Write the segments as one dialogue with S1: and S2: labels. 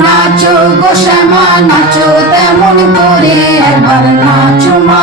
S1: নাচো গো শ্যামা নাচো তেমন করে। একবার নাচো মা।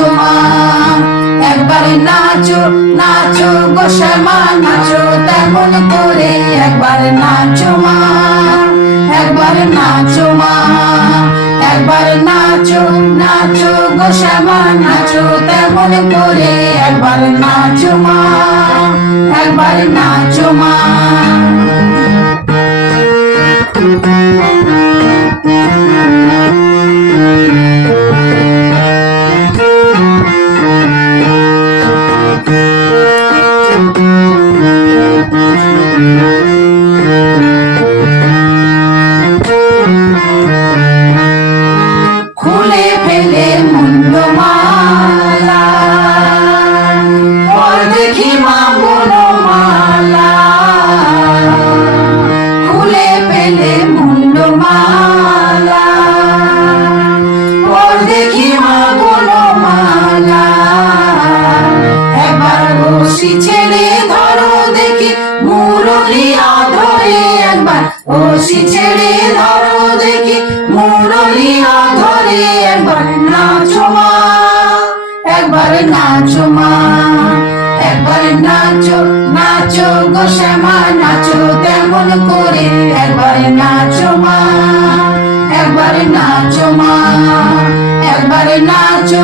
S1: একবার নাচো নাচো গো শ্যামা, নাচো তেমন করে। একবারে নাচো মা, একবার নাচো মা, একবার নাচো নাচো গো শ্যামা, নাচো তেমন করে। একবারে নাচো মা, একবার নাচো মা। বসি ছেড়ে ধরো দেখি মুরলিয়া ধরে একবার। বসি ছেড়ে ধরো দেখি মুরলিয়া ধরে একবার। নাচো একবার নাচো মা, একবার নাচো নাচো গো শ্যামা, নাচো তেমন করে। একবার নাচো মা, একবার নাচো মা, একবার নাচো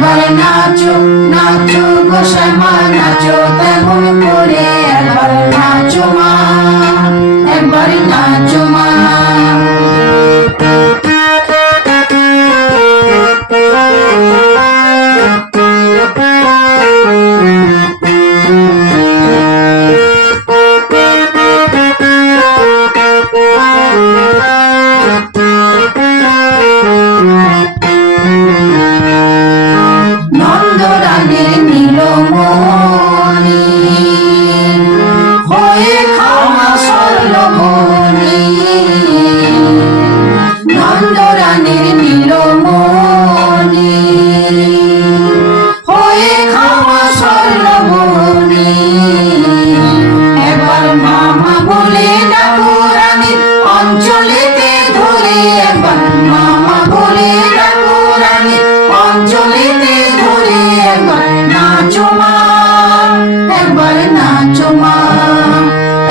S1: একবার নাচো নাচো গোসাইমা নাচো তেমন করে একবার নাচো মা। একবার নাচো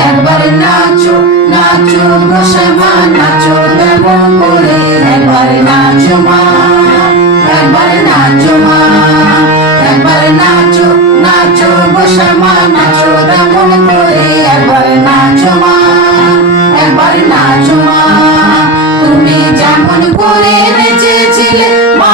S1: একবার নাচো নাচো গোসামা নাচো তেমন করে। একবার নাচো মা, একবার নাচো মা, একবার নাচো নাচো গো শ্যামা, নাচো তেমন করে। একবার নাচো মা, একবার নাচো মা। তুমি যেমন করে নেচেছিলে, মা